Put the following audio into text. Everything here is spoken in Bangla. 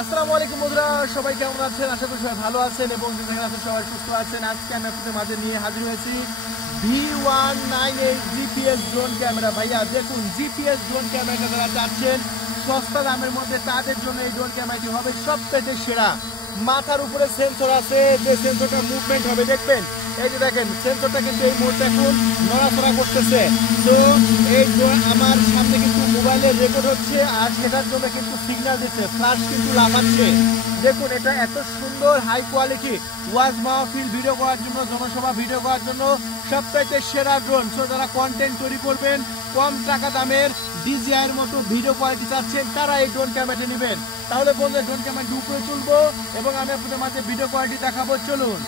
আসসালামু আলাইকুম বন্ধুরা, সবাই কেমন আছেন? আশা করি সবাই ভালো আছেন এবং যেখানে আছেন সবাই সুস্থ আছেন। আজকে আমি আপনাদের মাঝে নিয়ে হাজির হয়েছি V198 জিপিএস ড্রোন ক্যামেরা। ভাইয়া দেখুন, জিপিএস ড্রোন ক্যামেরাটা যারা চাচ্ছেন সস্তা দামের মধ্যে, তাদের জন্য এই ড্রোন ক্যামেরাটি হবে সবথেকে সেরা। মাথার উপরে সেন্সর আছে, যে সেন্সরটা মুভমেন্ট হবে দেখবেন। এই যে দেখেন, সেন্সরটা কিন্তু এই মুহূর্তে এখন নড়াচড়া করতেছে। তো এই আমার সামনে কিন্তু মোবাইলে রেকর্ড হচ্ছে, আর সেটার জন্য কিন্তু সিগন্যাল দিচ্ছে, ফ্ল্যাশ কিন্তু লাগাচ্ছে। দেখুন, এটা এত সুন্দর হাই কোয়ালিটি ওয়াজ মাহফিল ভিডিও করার জন্য, জনসভা ভিডিও করার জন্য সবচাইতে সেরা ড্রোন। সো যারা কন্টেন্ট তৈরি করবেন, কম টাকা দামের ডিজিআইয়ের মতো ভিডিও কোয়ালিটি চাচ্ছেন, তারা এই ড্রোন ক্যামেরাটি নেবেন। তাহলে বললে ড্রোন ক্যামেরাটি উপরে তুলবো এবং আমি আপনাদের মাঝে ভিডিও কোয়ালিটি দেখাবো, চলুন।